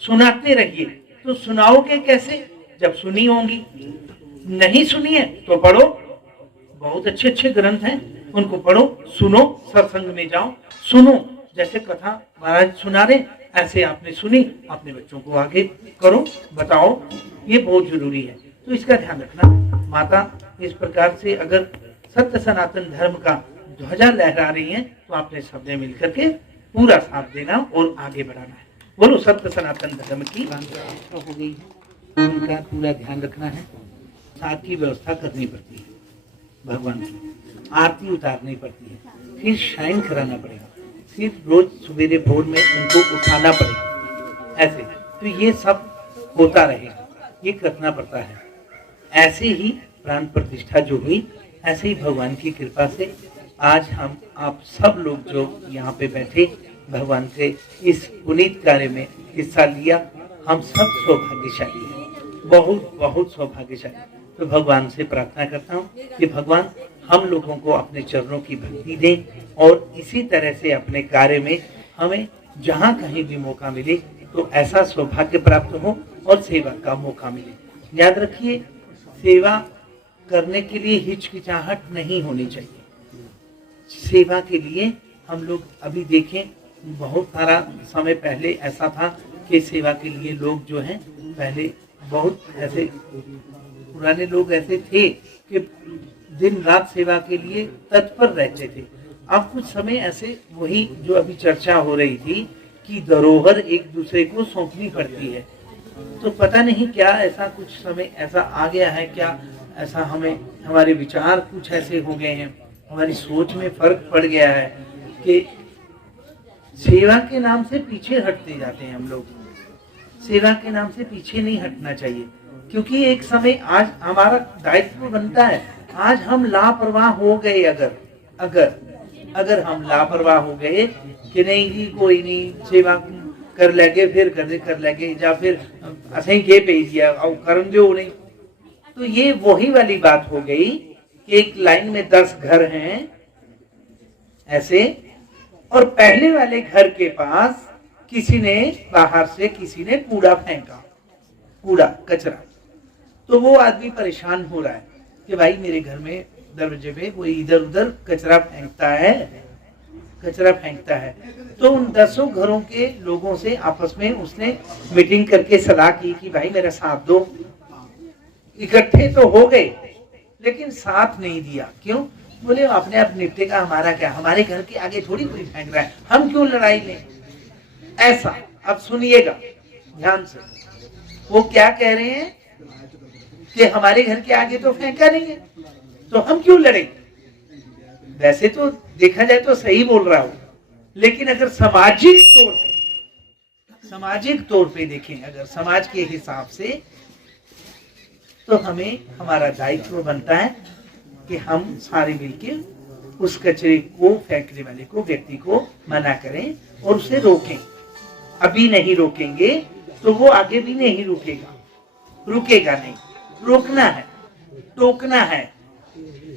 सुनाते रहिए। तो सुनाओगे कैसे? जब सुनी होंगी। नहीं सुनी है तो पढ़ो, बहुत अच्छे अच्छे ग्रंथ हैं, उनको पढ़ो, सुनो, सत्संग में जाओ, सुनो। जैसे कथा महाराज सुना रहे ऐसे आपने सुनी, अपने बच्चों को आगे करो, बताओ, ये बहुत जरूरी है। तो इसका ध्यान रखना। माता इस प्रकार से अगर सत्य सनातन धर्म का ध्वजा लहरा रही है तो आपने सबने मिलकर के पूरा साथ देना और आगे बढ़ाना है। बोलो सत्य सनातन धर्म की हो गई है, उनका पूरा ध्यान रखना है। साथ की व्यवस्था करनी पड़ती है, भगवान की आरती उतारनी पड़ती है, फिर शाइन कराना पड़ेगा, फिर रोज सवेरे भोर में उनको उठाना पड़ेगा। ऐसे तो ये सब होता रहेगा, ये करना पड़ता है। ऐसे ही प्राण प्रतिष्ठा जो हुई, ऐसे ही भगवान की कृपा से आज हम आप सब लोग जो यहाँ पे बैठे भगवान के इस पुनीत कार्य में हिस्सा लिया, हम सब सौभाग्यशाली हैं, बहुत बहुत सौभाग्यशाली। तो भगवान से प्रार्थना करता हूँ कि भगवान हम लोगों को अपने चरणों की भक्ति दें और इसी तरह से अपने कार्य में हमें जहाँ कहीं भी मौका मिले तो ऐसा सौभाग्य प्राप्त हो और सेवा का मौका मिले। याद रखिए, सेवा करने के लिए हिचकिचाहट नहीं होनी चाहिए। सेवा के लिए हम लोग अभी देखें, बहुत सारा समय पहले ऐसा था कि सेवा के लिए लोग जो हैं पहले बहुत ऐसे पुराने लोग ऐसे थे कि दिन रात सेवा के लिए तत्पर रहते थे। अब कुछ समय ऐसे वही जो अभी चर्चा हो रही थी कि धरोहर एक दूसरे को सौंपनी पड़ती है। तो पता नहीं क्या ऐसा कुछ समय ऐसा आ गया है, क्या ऐसा हमें हमारे विचार कुछ ऐसे हो गए हैं, हमारी सोच में फर्क पड़ गया है कि सेवा के नाम से पीछे हटते जाते हैं हम लोग। सेवा के नाम से पीछे नहीं हटना चाहिए, क्योंकि एक समय आज हमारा दायित्व बनता है। आज हम लापरवाह हो गए, अगर हम लापरवाह हो गए कि नहीं जी कोई नहीं सेवा कर लेंगे, फिर कर लेंगे, या फिर असें के भेज दिया और करन जो नहीं, तो ये वही वाली बात हो गई कि एक लाइन में 10 घर हैं ऐसे, और पहले वाले घर के पास किसी ने बाहर से किसी ने कूड़ा फेंका, कूड़ा कचरा। तो वो आदमी परेशान हो रहा है कि भाई मेरे घर में दरवाजे पे कोई इधर उधर कचरा फेंकता है। तो उन 10 घरों के लोगों से आपस में उसने मीटिंग करके सलाह की कि भाई मेरा साथ दो। इकट्ठे तो हो गए लेकिन साथ नहीं दिया। क्यों? बोले अपने आप निपटेगा, हमारा क्या, हमारे घर के आगे थोड़ी कोई फेंक रहा है, हम क्यों लड़ाई लें। ऐसा अब सुनिएगा ध्यान से, वो क्या कह रहे हैं कि हमारे घर के आगे तो फेंका नहीं है तो हम क्यों लड़ें। वैसे तो देखा जाए तो सही बोल रहा हूं, लेकिन अगर सामाजिक तौर पे देखें, अगर समाज के हिसाब से, तो हमें हमारा दायित्व बनता है कि हम सारे मिलके उस कचरे को फेंकने वाले को, व्यक्ति को मना करें और उसे रोकें। अभी नहीं रोकेंगे तो वो आगे भी नहीं रुकेगा नहीं। रोकना है, टोकना है।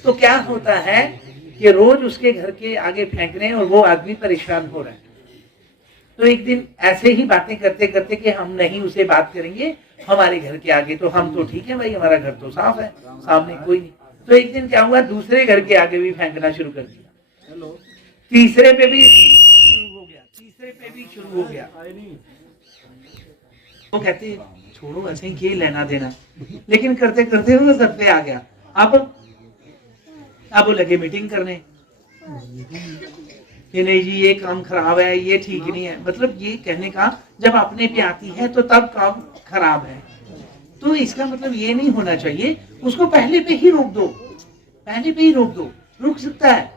तो क्या होता है कि रोज उसके घर के आगे फेंक रहे हैं और वो आदमी परेशान हो रहा है। तो एक दिन ऐसे ही बातें करते करते कि हम नहीं उसे बात करेंगे, हमारे घर के आगे तो हम तो ठीक है भाई, हमारा घर तो साफ है, सामने कोई नहीं। तो एक दिन क्या हुआ, दूसरे घर के आगे भी फेंकना शुरू कर दिया, तीसरे पे भी शुरू हो गया। वो कहते छोड़ो ऐसे ही लेना देना, लेकिन करते करते वो सब पे आ गया। अब वो लगे मीटिंग करने कि नहीं जी ये काम खराब है, ये ठीक नहीं है। मतलब ये कहने का जब अपने पे आती है तो तब काम खराब है। तो इसका मतलब ये नहीं होना चाहिए, उसको पहले पे ही रोक दो, रुक सकता है।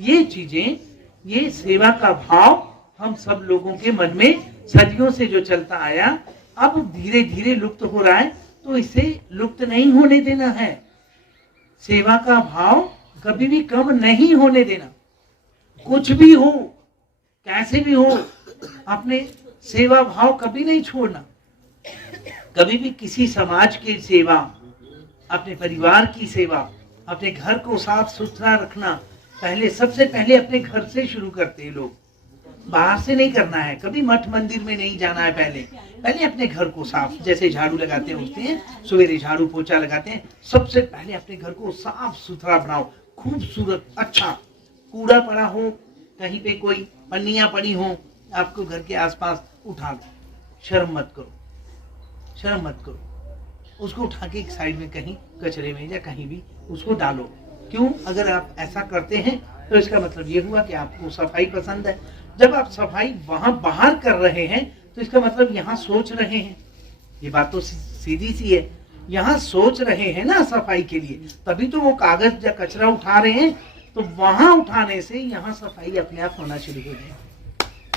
ये चीजें, ये सेवा का भाव हम सब लोगों के मन में सदियों से जो चलता आया, अब धीरे धीरे लुप्त हो रहा है, तो इसे लुप्त नहीं होने देना है। सेवा का भाव कभी भी कम नहीं होने देना। कुछ भी हो, कैसे भी हो, अपने सेवा भाव कभी नहीं छोड़ना। कभी भी किसी समाज की सेवा, अपने परिवार की सेवा, अपने घर को साफ सुथरा रखना, पहले सबसे पहले अपने घर से शुरू करते हैं लोग। बाहर से नहीं करना है, कभी मठ मंदिर में नहीं जाना है। पहले अपने घर को साफ, जैसे झाड़ू लगाते हैं, उठते हैं सवेरे झाड़ू पोछा लगाते हैं, सबसे पहले अपने घर को साफ सुथरा बनाओ, खूबसूरत, अच्छा। कूड़ा पड़ा हो, कहीं पे कोई पन्नियां पड़ी हो आपको घर के आसपास, उठा लो, शर्म मत करो, शर्म मत करो। उसको उठा के एक साइड में कहीं कचरे में या कहीं भी उसको डालो। क्यों? अगर आप ऐसा करते हैं तो इसका मतलब ये हुआ कि आपको सफाई पसंद है। जब आप सफाई वहां बाहर कर रहे हैं तो इसका मतलब यहाँ सोच रहे हैं। ये बात तो सीधी सी है, यहाँ सोच रहे हैं ना सफाई के लिए, तभी तो वो कागज या कचरा उठा रहे हैं। तो वहां उठाने से यहाँ सफाई अपने आप होना शुरू हो जाए।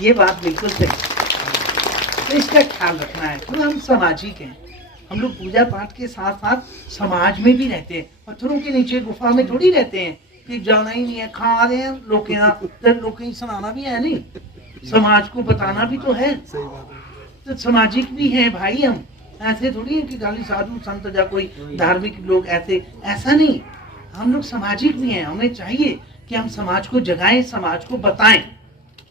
ये बात बिल्कुल सही। तो इसका ख्याल रखना है। क्यों? हम सामाजिक हैं, हम लोग पूजा पाठ के साथ साथ समाज में भी रहते हैं। पत्थरों के नीचे गुफा में थोड़ी रहते हैं कि जाना ही नहीं है, खा रहे हैं लोग, लोग सुनाना भी है नहीं, समाज को बताना भी तो है। तो सामाजिक भी है भाई हम, ऐसे थोड़ी है कि खाली साधु संत या कोई धार्मिक लोग, ऐसा नहीं। हम लोग सामाजिक भी हैं। हमें चाहिए कि हम समाज को जगाएं, समाज को बताएं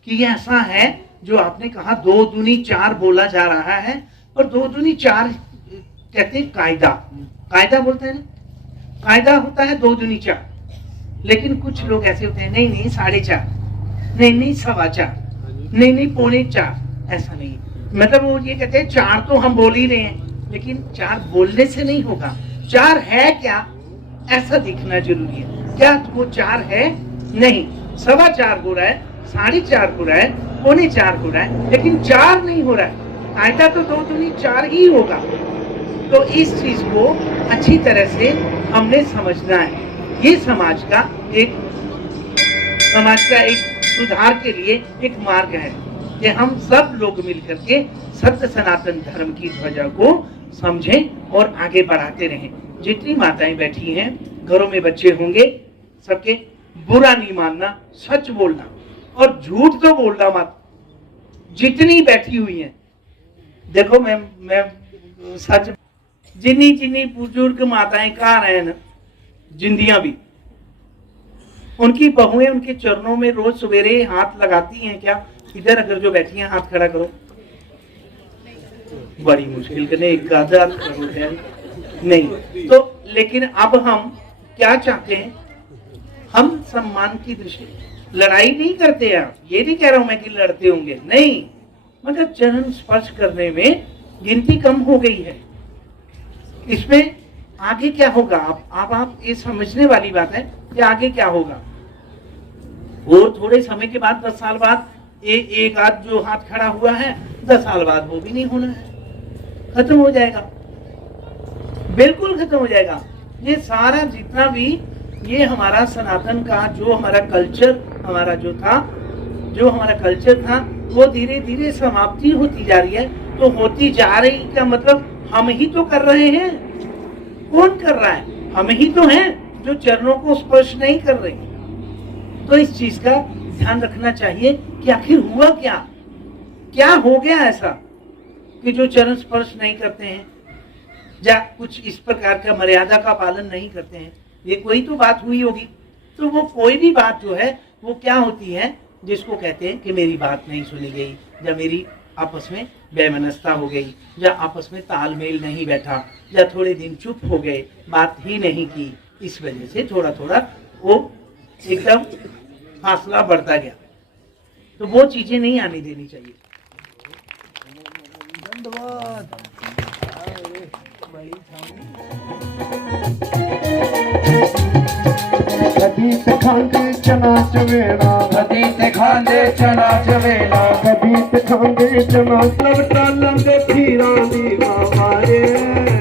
कि ये ऐसा है जो आपने कहा 2 दूनी 4 बोला जा रहा है। और 2 दूनी 4 कहते हैं कायदा, कायदा बोलते हैं ना, कायदा होता है 2 दूनी 4। लेकिन कुछ लोग ऐसे होते हैं, नहीं 4.5, नहीं 4.25, नहीं 3.25, ऐसा नहीं। मतलब वो ये कहते हैं 4 तो हम बोल ही रहे हैं, लेकिन 4 बोलने से नहीं होगा। 4 है क्या, ऐसा दिखना जरूरी है। क्या वो 4 है? नहीं, 4.25 हो रहा है, 4.5 हो रहा है, 3.25 हो रहा है, लेकिन 4 नहीं हो रहा है। कायदा तो 2 दूनी 4 ही होगा। तो इस चीज को अच्छी तरह से हमने समझना है। ये समाज का एक सुधार के लिए एक मार्ग है कि हम सब लोग मिलकर के सत्य सनातन धर्म की ध्वजा को समझें और आगे बढ़ाते रहें। जितनी माताएं बैठी हैं, घरों में बच्चे होंगे, सबके बुरा नहीं मानना, सच बोलना, और झूठ तो बोलना मत। जितनी बैठी हुई हैं, देखो मैं सच, जिन्नी बुजुर्ग माताएं कहाँ रहे ना, जिंदियां भी, उनकी बहुएं उनके चरणों में रोज सवेरे हाथ लगाती हैं क्या? इधर अगर जो बैठी हैं हाथ खड़ा करो, बड़ी मुश्किल करने एक गादा करो नहीं तो। लेकिन अब हम क्या चाहते हैं? हम सम्मान की दृष्टि, लड़ाई नहीं करते हैं। ये नहीं कह रहा हूं मैं कि लड़ते होंगे, नहीं, मगर चरण स्पर्श करने में गिनती कम हो गई है। इसमें आगे क्या होगा? आप ये समझने वाली बात है कि आगे क्या होगा। और थोड़े समय के बाद, 10 साल बाद, एक आध जो हाथ खड़ा हुआ है, 10 साल बाद वो भी नहीं होना है, खत्म हो जाएगा, बिल्कुल खत्म हो जाएगा। ये सारा जितना भी ये हमारा सनातन का जो हमारा कल्चर, हमारा जो हमारा कल्चर था, वो धीरे धीरे समाप्ति होती जा रही है। तो होती जा रही का मतलब हम ही तो कर रहे हैं। कौन कर रहा है? हम ही तो हैं जो चरणों को स्पर्श नहीं कर रहे। तो इस चीज का ध्यान रखना चाहिए कि आखिर हुआ क्या हो गया ऐसा कि जो चरण स्पर्श नहीं करते हैं या कुछ इस प्रकार का मर्यादा का पालन नहीं करते हैं। ये कोई तो बात हुई होगी। तो वो कोई भी बात जो है वो क्या होती है, जिसको कहते हैं कि मेरी बात नहीं सुनी गई, या मेरी आपस में बेमनस्ता हो गई, या आपस में तालमेल नहीं बैठा, या थोड़े दिन चुप हो गए, बात ही नहीं की। इस वजह से थोड़ा थोड़ा वो एकदम फासला बढ़ता गया। तो वो चीजें नहीं आने देनी चाहिए। धन्यवाद। कधी ते खांदे चना चवेला, कधी ते खांदे चना चवेला, कधी ते खांदे चना, लगता लंबे खीरा दी मारे।